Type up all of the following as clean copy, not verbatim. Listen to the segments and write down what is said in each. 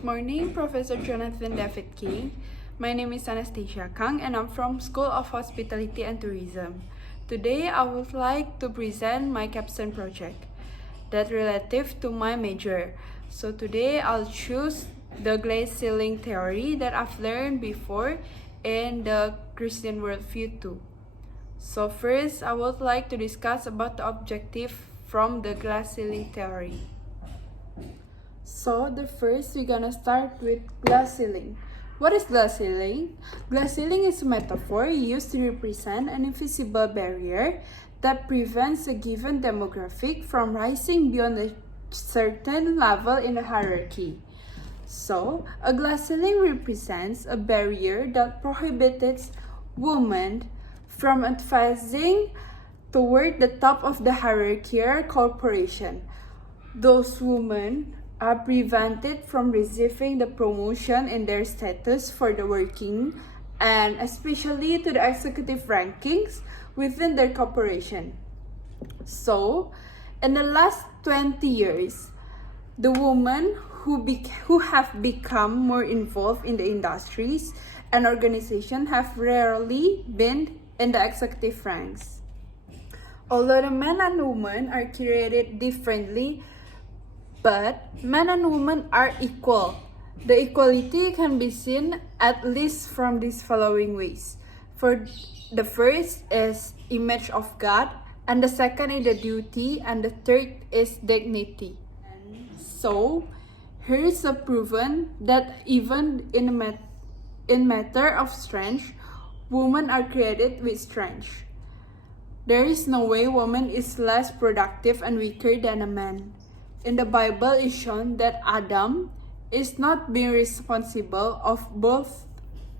Good morning, Professor Jonathan David King. My name is Anastasia Kang and I'm from School of Hospitality and Tourism. Today I would like to present my capstone project that relative to my major. So today I'll choose the glass ceiling theory that I've learned before in the Christian worldview too. So first I would like to discuss about the objective from the glass ceiling theory. So the first we're gonna start with glass ceiling. What is glass ceiling? Glass ceiling is a metaphor used to represent an invisible barrier that prevents a given demographic from rising beyond a certain level in the hierarchy. So, a glass ceiling represents a barrier that prohibits women from advancing toward the top of the hierarchy or corporation. Those women are prevented from receiving the promotion in their status for the working and especially to the executive rankings within their corporation. So, in the last 20 years, the women who have become more involved in the industries and organizations have rarely been in the executive ranks. Although the men and women are created differently, but men and women are equal. The equality can be seen at least from these following ways. For the first is image of God, and the second is the duty, and the third is dignity. So, here is a proven that even in matter of strength, women are created with strength. There is no way woman is less productive and weaker than a man. In the Bible, it's shown that Adam is not being responsible of both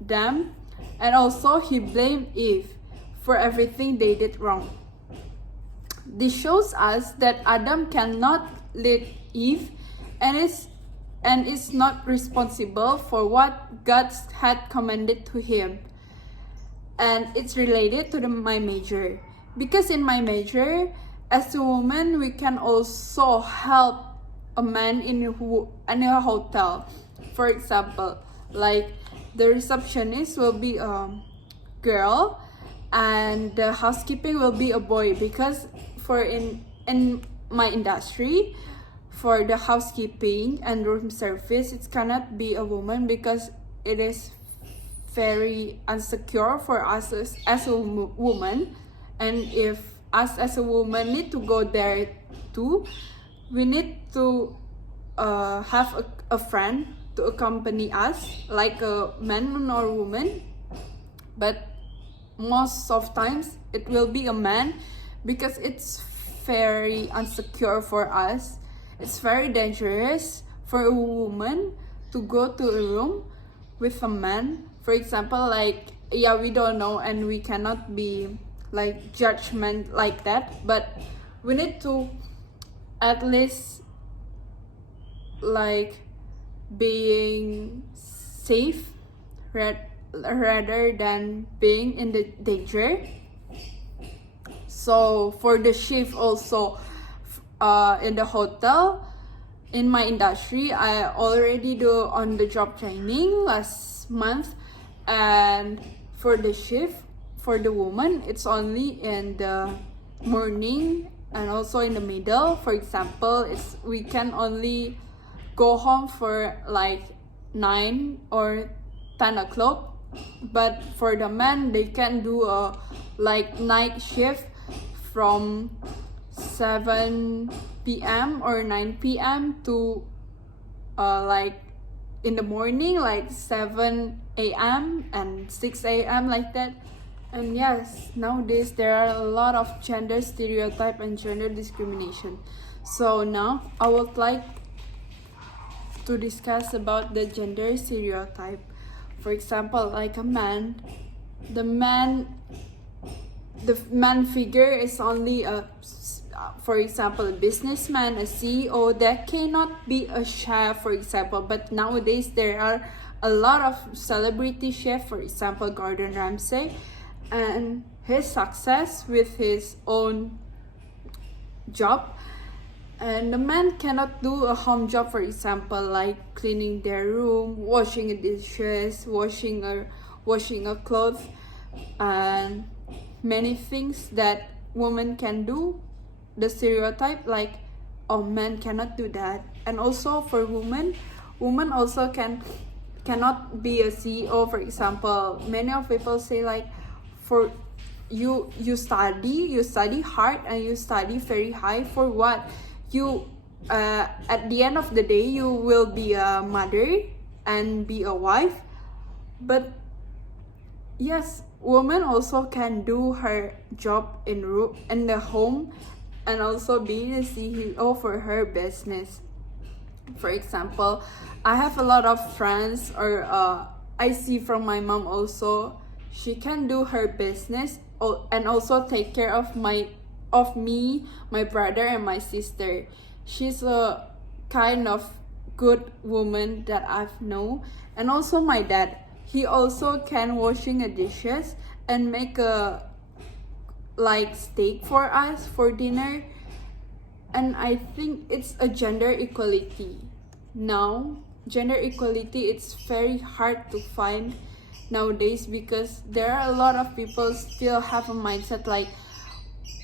them, and also he blamed Eve for everything they did wrong. This shows us that Adam cannot lead Eve and is not responsible for what God had commanded to him. And it's related to my major. Because in my major, as a woman, we can also help a man in a hotel. For example, like the receptionist will be a girl and the housekeeping will be a boy, because for in my industry, for the housekeeping and room service, it cannot be a woman because it is very insecure for us as a woman. And if us as a woman need to go there too, we need to have a friend to accompany us, like a man or woman. But most of times it will be a man, because it's very insecure for us. It's very dangerous for a woman to go to a room with a man. For example, like, we don't know and we cannot be like judgment like that, but we need to at least like being safe rather than being in the danger. So for the shift also, in the hotel, in my industry, I already do on the job training last month, and for the shift for the woman, it's only in the morning and also in the middle. For example, we can only go home for like 9 or 10 o'clock, but for the men, they can do a like night shift from 7 p.m. or 9 p.m. to like in the morning, like 7 a.m. and 6 a.m. like that. And yes, nowadays there are a lot of gender stereotype and gender discrimination. So now I would like to discuss about the gender stereotype. For example, like a man, the man figure is only for example, a businessman, a CEO, that cannot be a chef, for example. But nowadays there are a lot of celebrity chefs, for example, Gordon Ramsay, and his success with his own job And the man cannot do a home job, for example, like cleaning their room, washing the dishes, washing a clothes, and many things that women can do. The stereotype like, oh, men cannot do that. And also for women also cannot be a CEO, for example. Many of people say like, for you study hard and you study very high for what? You at the end of the day you will be a mother and be a wife. But yes, woman also can do her job in the home and also be the CEO for her business. For example, I have a lot of friends, or I see from my mom also, she can do her business and also take care of me, my brother, and my sister. She's a kind of good woman that I've known. And also my dad, he also can washing the dishes and make a like steak for us for dinner. And I think it's a gender equality. Now, gender equality, it's very hard to find nowadays because there are a lot of people still have a mindset like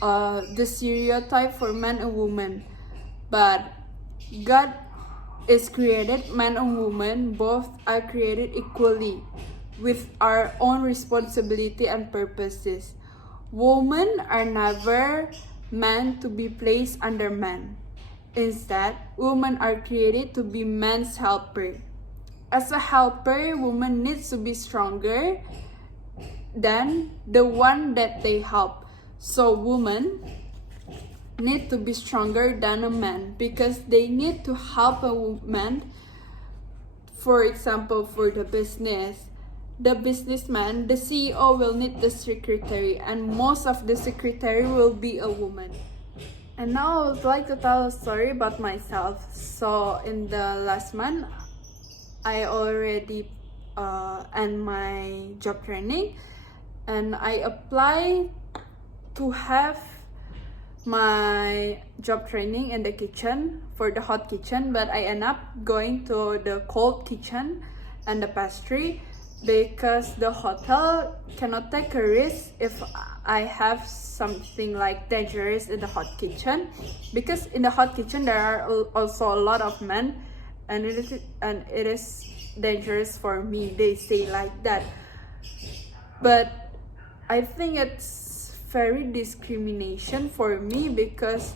the stereotype for man and woman. But God is created man and woman, both are created equally with our own responsibility and purposes. Women are never meant to be placed under men. Instead, women are created to be man's helper. As a helper, woman needs to be stronger than the one that they help. So women need to be stronger than a man because they need to help a woman. For example, for the business, the businessman, the CEO will need the secretary, and most of the secretary will be a woman. And now I would like to tell a story about myself. So in the last month, I already end my job training, and I apply to have my job training in the kitchen for the hot kitchen, but I end up going to the cold kitchen and the pastry because the hotel cannot take a risk if I have something like dangerous in the hot kitchen, because in the hot kitchen there are also a lot of men, and it is dangerous for me, they say like that. But I think it's very discrimination for me because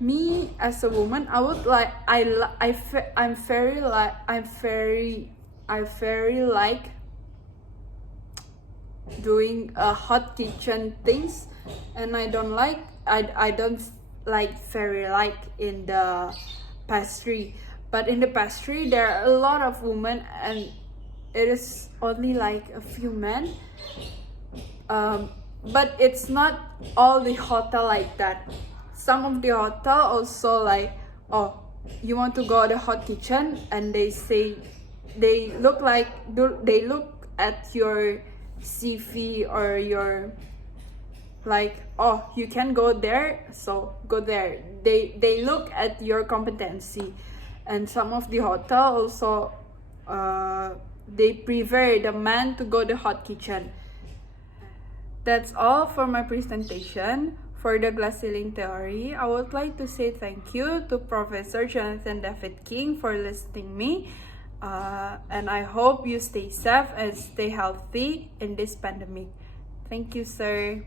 me as a woman, I would like I'm very like doing hot kitchen things, and I don't like very like in the pastry. But in the pastry there are a lot of women and it is only like a few men. But it's not all the hotel like that. Some of the hotel also like, oh, you want to go to the hot kitchen, and they say they look at your CV or your like, oh, you can go there, so go there. They look at your competency. And some of the hotel also they prefer the man to go to the hot kitchen. That's all for my presentation for the glass ceiling theory. I would like to say thank you to Professor Jonathan David King for listening me. And I hope you stay safe and stay healthy in this pandemic. Thank you, sir.